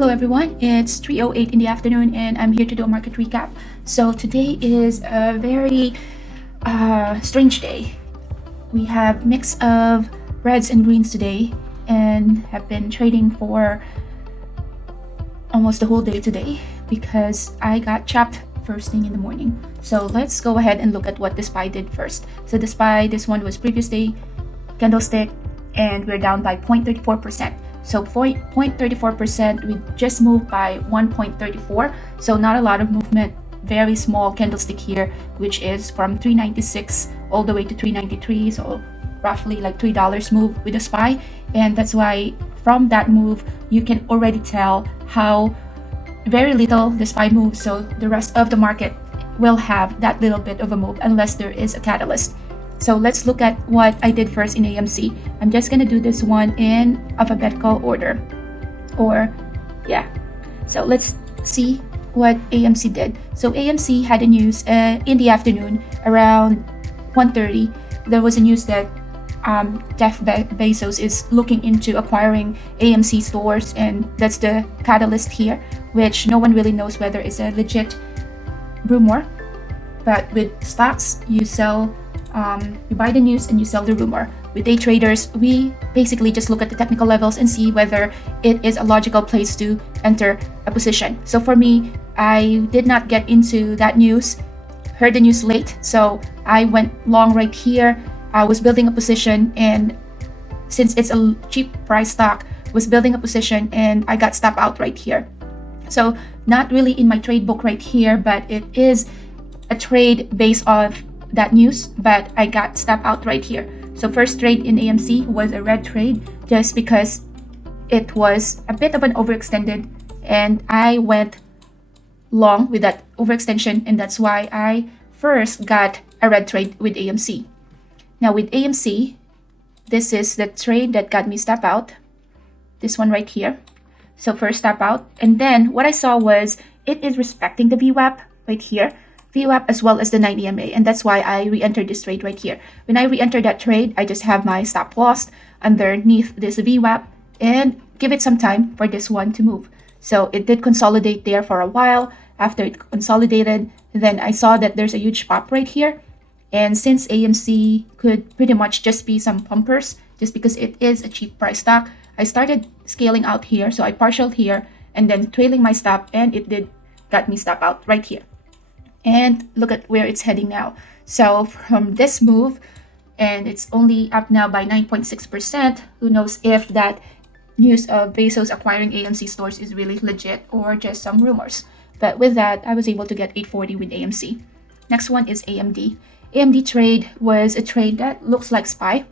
Hello everyone, it's 3:08 in the afternoon and I'm here to do a market recap. So today is a very strange day. We have mix of reds and greens today and have been trading for almost the whole day today because I got chopped first thing in the morning. So let's go ahead and look at what the SPY did first. So the SPY, this one was previous day candlestick and we're down by 0.34%. So 0.34%, we just moved by 1.34. So not a lot of movement, very small candlestick here, which is from 396 all the way to 393. So roughly like $3 move with the SPY. And that's why from that move, you can already tell how very little the SPY moves. So the rest of the market will have that little bit of a move unless there is a catalyst. So let's look at what I did first in AMC. I'm just gonna do this one in alphabetical order. So let's see what AMC did. So AMC had a news in the afternoon around 1:30. There was a news that Jeff Bezos is looking into acquiring AMC stores, and that's the catalyst here, which no one really knows whether it's a legit rumor. But with stocks, you sell. You buy the news and you sell the rumor. With day traders, we basically just look at the technical levels and see whether it is a logical place to enter a position. So for me, I did not get into that news, heard the news late, so I went long right here. I was building a position, and since it's a cheap price stock, was building a position and I got stopped out right here. So not really in my trade book right here, but it is a trade based on that news, but I got stopped out right here. So first trade in AMC was a red trade just because it was a bit of an overextended and I went long with that overextension, and that's why I first got a red trade with AMC. Now with AMC, this is the trade that got me stop out, this one right here. So first stop out, and then what I saw was it is respecting the VWAP right here, VWAP as well as the 9 EMA, and that's why I re-entered this trade right here. When I re-entered that trade, I just have my stop loss underneath this VWAP and give it some time for this one to move. So it did consolidate there for a while. After it consolidated, then I saw that there's a huge pop right here. And since AMC could pretty much just be some pumpers, just because it is a cheap price stock, I started scaling out here. So I partialed here and then trailing my stop, and it did got me stop out right here. And look at where it's heading now. So from this move, and it's only up now by 9.6%. Who knows if that news of Bezos acquiring AMC stores is really legit or just some rumors. But with that, I was able to get 840 with AMC. Next one is AMD. AMD trade was a trade that looks like SPY.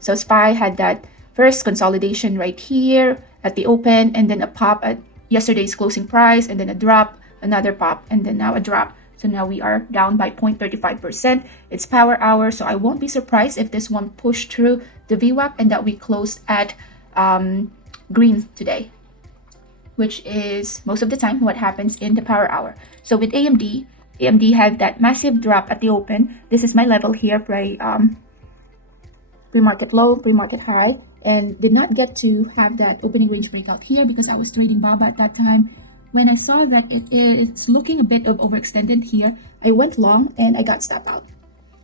So SPY had that first consolidation right here at the open, and then a pop at yesterday's closing price, and then a drop, another pop, and then now a drop. So now we are down by 0.35%. It's power hour, so I won't be surprised if this one pushed through the VWAP and that we closed at green today, which is most of the time what happens in the power hour. So with AMD had that massive drop at the open. This is my level here, pre-market low, pre-market high, and did not get to have that opening range breakout here because I was trading BABA at that time. When I saw that it's looking a bit of overextended here, I went long and I got stopped out.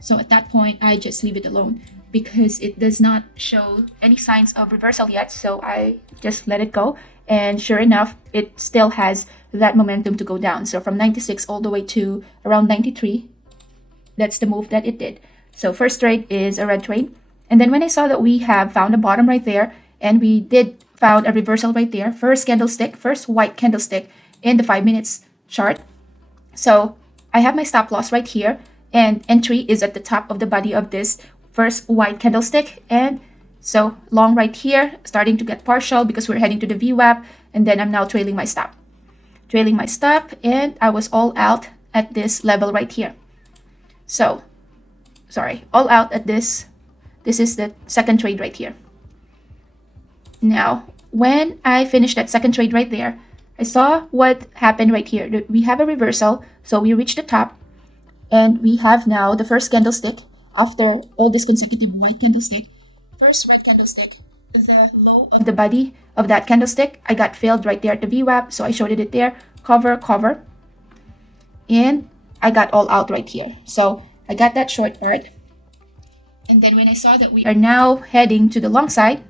So at that point, I just leave it alone because it does not show any signs of reversal yet. So I just let it go. And sure enough, it still has that momentum to go down. So from 96 all the way to around 93, that's the move that it did. So first trade is a red trade. And then when I saw that we have found a bottom right there, and we did found a reversal right there, first white candlestick in the 5 minutes chart. So I have my stop loss right here, and entry is at the top of the body of this first white candlestick. And so long right here, starting to get partial because we're heading to the VWAP, and then I'm now trailing my stop, and I was all out at this level right here. So all out at this is the second trade right here. Now, when I finished that second trade right there, I saw what happened right here. We have a reversal, so we reached the top, and we have now the first candlestick after all this consecutive white candlestick. First red candlestick, the low of the body of that candlestick. I got failed right there at the VWAP, so I showed it there, cover, cover, and I got all out right here. So I got that short part. And then when I saw that we are now heading to the long side,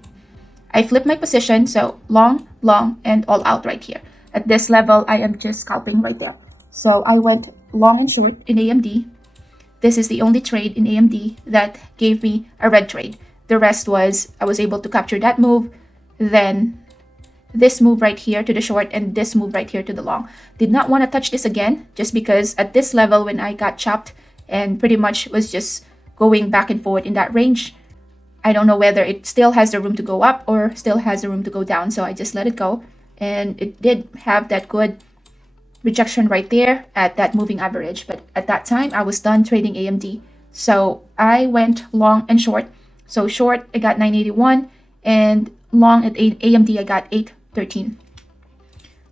I flipped my position, so long, long, and all out right here. At this level, I am just scalping right there. So I went long and short in AMD. This is the only trade in AMD that gave me a red trade. The rest was I was able to capture that move, then this move right here to the short, and this move right here to the long. Did not want to touch this again, just because at this level when I got chopped and pretty much was just going back and forth in that range, I don't know whether it still has the room to go up or still has the room to go down. So I just let it go. And it did have that good rejection right there at that moving average. But at that time, I was done trading AMD. So I went long and short. So short, I got 981. And long at AMD, I got 813.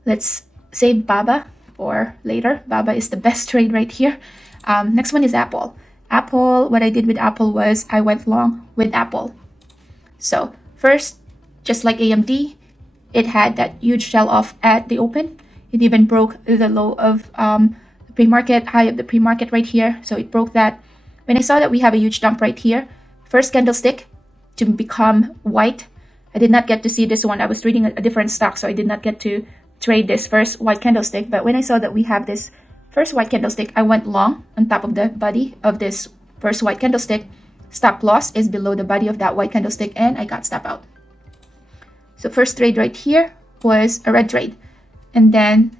Let's save BABA for later. BABA is the best trade right here. Next one is Apple. Apple, what I did with Apple was I went long with Apple. So first, just like AMD, it had that huge sell-off at the open. It even broke the low of the pre-market, high of the pre-market right here. So it broke that. When I saw that we have a huge dump right here, first candlestick to become white. I did not get to see this one. I was reading a different stock, so I did not get to trade this first white candlestick. But when I saw that we have this first white candlestick, I went long on top of the body of this first white candlestick. Stop loss is below the body of that white candlestick, and I got stop out. So first trade right here was a red trade. And then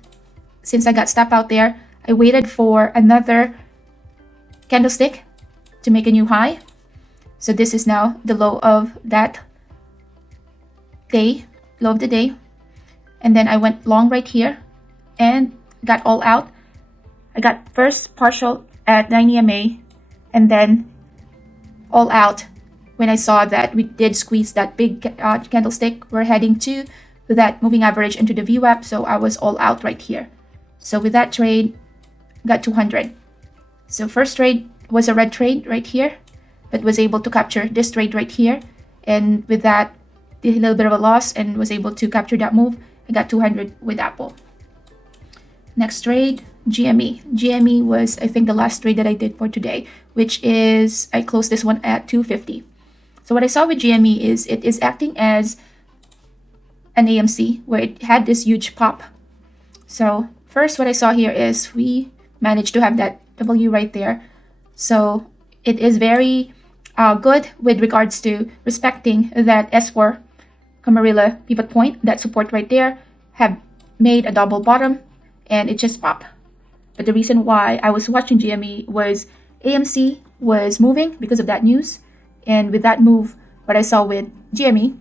since I got stop out there, I waited for another candlestick to make a new high. So this is now the low of that day, low of the day. And then I went long right here and got all out. I got first partial at 9 EMA and then all out when I saw that we did squeeze that big candlestick. We're heading to that moving average into the VWAP, so I was all out right here. So with that trade, got 200. So first trade was a red trade right here, but was able to capture this trade right here. And with that, did a little bit of a loss and was able to capture that move. I got 200 with Apple. Next trade, GME. GME was, I think, the last trade that I did for today, which is, I closed this one at 250. So what I saw with GME is it is acting as an AMC where it had this huge pop. So first what I saw here is we managed to have that W right there. So it is very good with regards to respecting that S4 Camarilla pivot point, that support right there, have made a double bottom and it just popped. But the reason why I was watching GME was AMC was moving because of that news. And with that move, what I saw with GME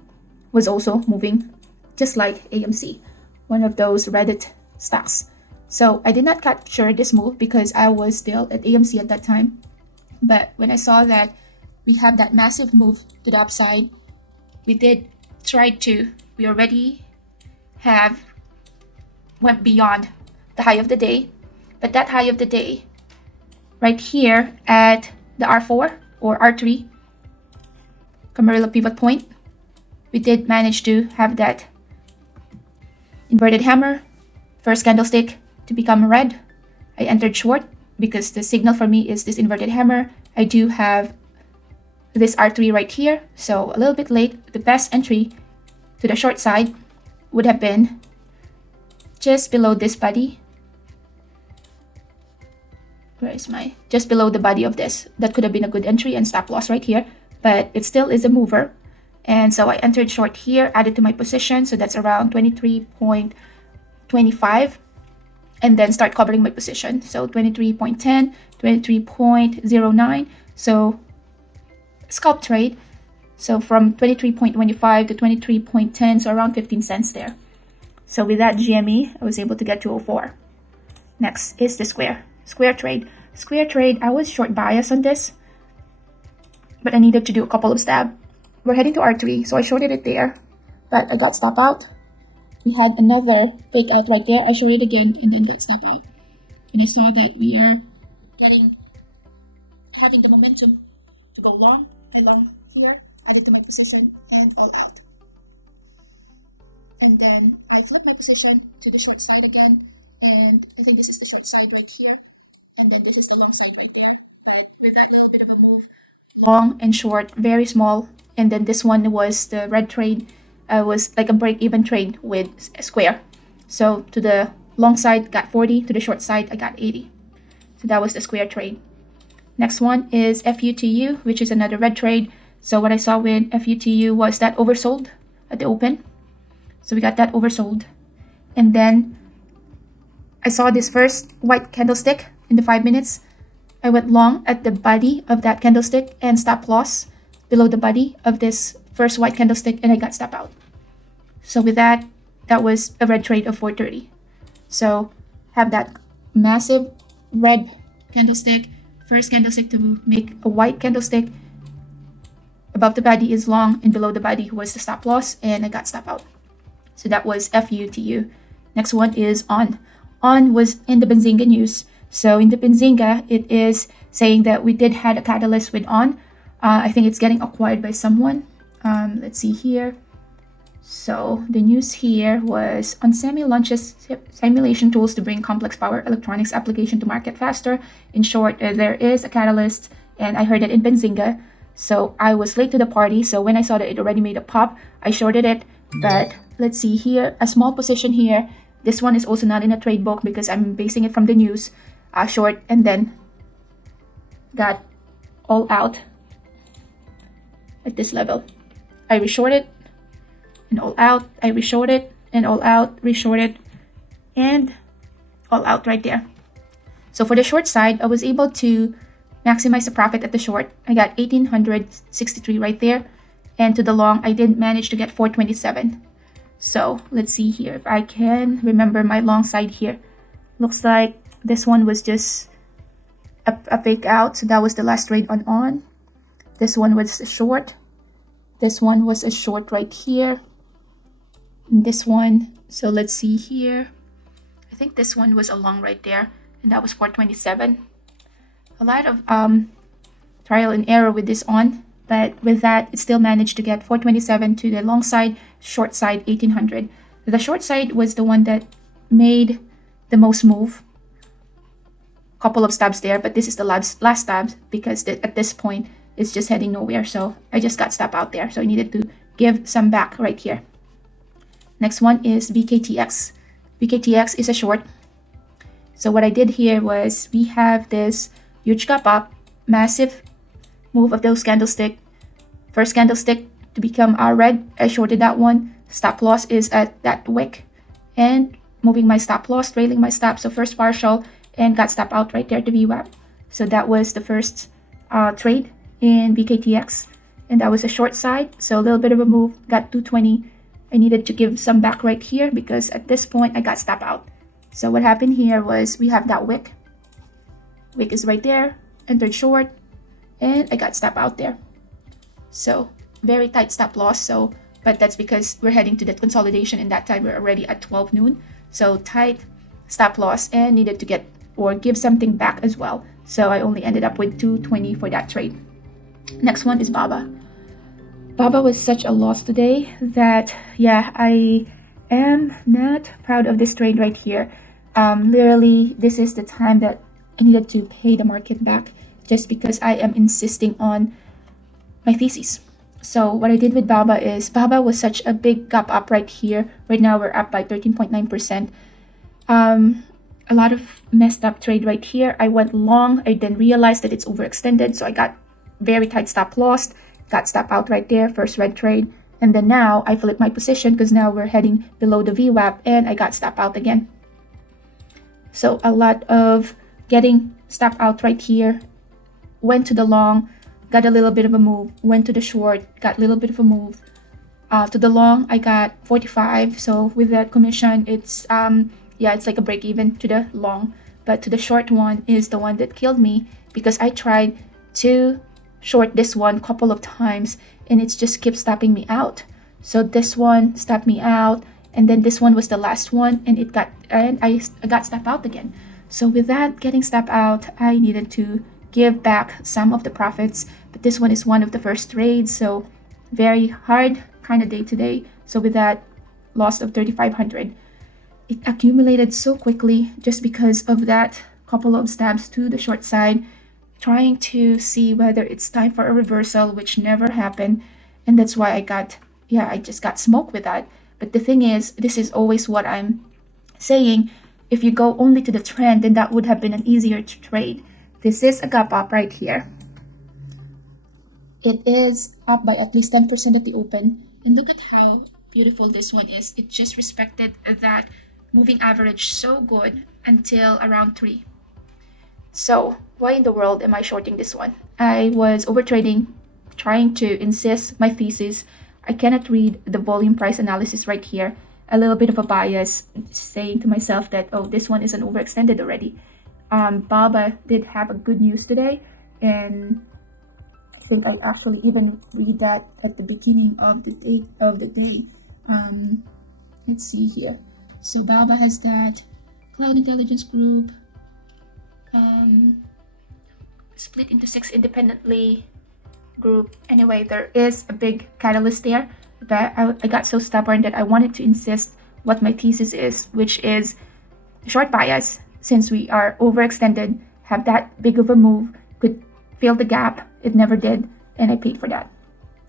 was also moving just like AMC, one of those Reddit stocks. So I did not capture this move because I was still at AMC at that time. But when I saw that we have that massive move to the upside, we already have went beyond the high of the day. But that high of the day right here at the R4 or R3 Camarilla pivot point, we did manage to have that inverted hammer, first candlestick to become red. I entered short because the signal for me is this inverted hammer. I do have this R3 right here, so a little bit late. The best entry to the short side would have been just below this body. Just below the body of this. That could have been a good entry and stop loss right here, but it still is a mover. And so I entered short here, added to my position, so that's around 23.25, and then start covering my position. So 23.10, 23.09, so scalp trade. So from 23.25 to 23.10, so around 15 cents there. So with that GME, I was able to get 204. Next is the Square trade. Square trade, I was short bias on this, but I needed to do a couple of stabs. We're heading to R3, so I shorted it there, but I got stop out. We had another fake out right there. I shorted it again and then got stop out. And I saw that we are having the momentum to go long and long here, added to my position and all out. and then I flip my position to the short side again, and I think this is the short side right here, and then this is the long side right there. But with that little bit of a move, long and short, very small, and then this one was the red trade. Was like a break-even trade with a square. So to the long side got 40, to the short side I got 80. So that was the square trade. Next one is FUTU, which is another red trade. So what I saw with FUTU was that oversold at the open. So we got that oversold. And then I saw this first white candlestick in the 5 minutes. I went long at the body of that candlestick and stop loss below the body of this first white candlestick, and I got stop out. So with that, that was a red trade of 430. So have that massive red candlestick, first candlestick to make a white candlestick. Above the body is long, and below the body was the stop loss, and I got stop out. So that was FUTU. Next one is ON. ON was in the BENZINGA news. So in the BENZINGA, it is saying that we did had a catalyst with ON. I think it's getting acquired by someone. Let's see here. So the news here was on SEMI launches simulation tools to bring complex power electronics application to market faster. In short, there is a catalyst, and I heard it in BENZINGA. So I was late to the party. So when I saw that it already made a pop, I shorted it. But let's see here, a small position here. This one is also not in a trade book because I'm basing it from the news. Short, and then got all out at this level. I reshorted and all out. I reshorted and all out, reshorted, and all out right there. So for the short side, I was able to maximize the profit at the short. I got 1863 right there. And to the long, I did manage to get 427. So let's see here if I can remember my long side here. Looks like this one was just a fake out. So that was the last trade on. This one was a short. This one was a short right here. And this one, so let's see here. I think this one was a long right there, and that was 427. A lot of trial and error with this on, but with that, it still managed to get 427 to the long side, short side 1800. The short side was the one that made the most move. Couple of stabs there, but this is the last stab because at this point it's just heading nowhere. So I just got stop out there. So I needed to give some back right here. Next one is VKTX. VKTX is a short. So what I did here was we have this huge gap up, massive move of those candlestick. First candlestick to become our red. I shorted that one. Stop loss is at that wick, and moving my stop loss, trailing my stop. So first partial, and got stop out right there to VWAP. So that was the first trade in BKTX, and that was a short side. So a little bit of a move, got 220. I needed to give some back right here because at this point I got stop out. So what happened here was we have that wick. Wick is right there, entered short, and I got stop out there. So very tight stop loss. So, but that's because we're heading to that consolidation, and that time we're already at 12 noon. So tight stop loss, and needed to get or give something back as well. So I only ended up with 220 for that trade. Next one is BABA. BABA was such a loss today that, yeah, I am not proud of this trade right here. Literally, this is the time that I needed to pay the market back just because I am insisting on my thesis. So what I did with BABA is BABA was such a big gap up right here. Right now we're up by 13.9%. A lot of messed up trade right here. I went long. I then realized that it's overextended. So I got very tight stop loss. Got stop out right there. First red trade. And then now I flip my position because now we're heading below the VWAP, and I got stop out again. So a lot of getting stop out right here. Went to the long. Got a little bit of a move. Went to the short. Got a little bit of a move. To the long, I got 45. So with that commission, it's it's like a break even to the long. But to the short one is the one that killed me because I tried to short this one a couple of times and it just keeps stopping me out. So this one stopped me out, and then this one was the last one, and I got stopped out again. So with that getting stopped out, I needed to give back some of the profits. But this one is one of the first trades, so very hard kind of day today. So with that, loss of 3,500. It accumulated so quickly just because of that couple of stabs to the short side, trying to see whether it's time for a reversal, which never happened. And that's why I just got smoked with that. But the thing is, this is always what I'm saying. If you go only to the trend, then that would have been an easier trade. This is a gap up right here. It is up by at least 10% at the open. And look at how beautiful this one is. It just respected that moving average so good until around 3. So why in the world am I shorting this one? I was overtrading, trying to insist my thesis. I cannot read the volume price analysis right here. A little bit of a bias, saying to myself that, oh, this one isn't overextended already. Baba did have a good news today, and I think I actually even read that at the beginning of the day. Let's see here. So Baba has that cloud intelligence group, split into 6 independently group. Anyway, there is a big catalyst there, but I got so stubborn that I wanted to insist what my thesis is, which is short bias. Since we are overextended, have that big of a move, could fill the gap. It never did, and I paid for that.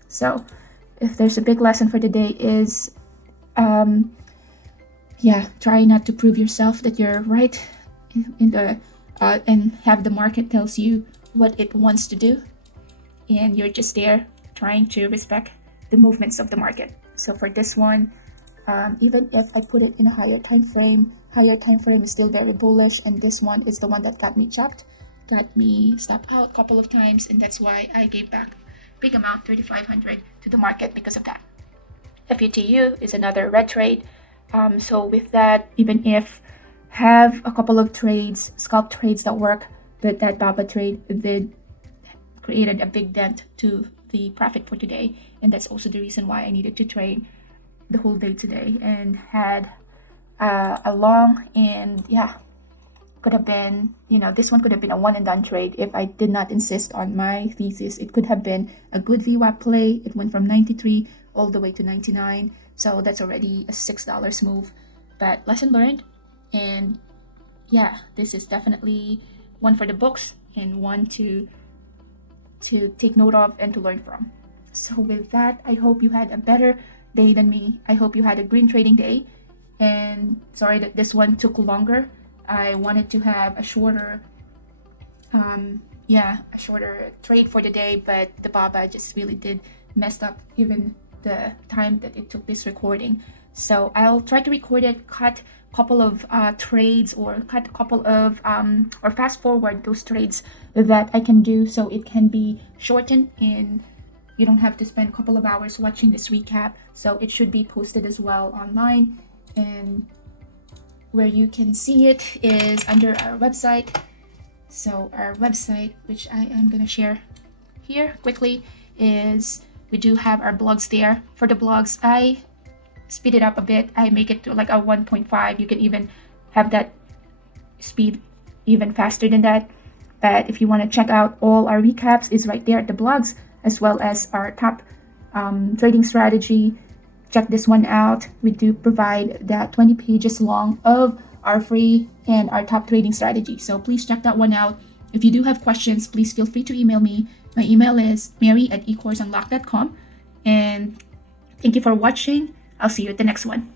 So if there's a big lesson for the day is, try not to prove yourself that you're right in the and have the market tells you what it wants to do, and you're just there trying to respect the movements of the market. So for this one, even if I put it in a higher time frame is still very bullish, and this one is the one that got me chopped, got me stopped out a couple of times, and that's why I gave back big amount, 3,500, to the market because of that. FUTU is another red trade. So with that, even if have a couple of trades, scalp trades that work, but that Baba trade did created a big dent to the profit for today, and that's also the reason why I needed to trade the whole day today and had a long, and could have been, this one could have been a one and done trade if I did not insist on my thesis. It could have been a good VWAP play. It went from 93 all the way to 99, so that's already a $6 move. But lesson learned, and this is definitely one for the books and one to take note of and to learn from. So with that, I hope you had a better day than me. I hope you had a green trading day, and sorry that this one took longer. I wanted to have a shorter trade for the day, but the Baba just really did messed up even the time that it took this recording. So I'll try to record it, cut a couple of trades, or cut a couple of or fast forward those trades that I can do, so it can be shortened and you don't have to spend a couple of hours watching this recap. So it should be posted as well online, and where you can see it is under our website. So our website, which I am going to share here quickly, is we do have our blogs there. For the blogs, I speed it up a bit. I make it to like a 1.5. You can even have that speed even faster than that. But if you want to check out all our recaps, it's right there at the blogs, as well as our top trading strategy. Check this one out. We do provide that 20 pages long of our free and our top trading strategy. So please check that one out. If you do have questions, please feel free to email me. My email is mary@ecourseunlock.com. And thank you for watching. I'll see you at the next one.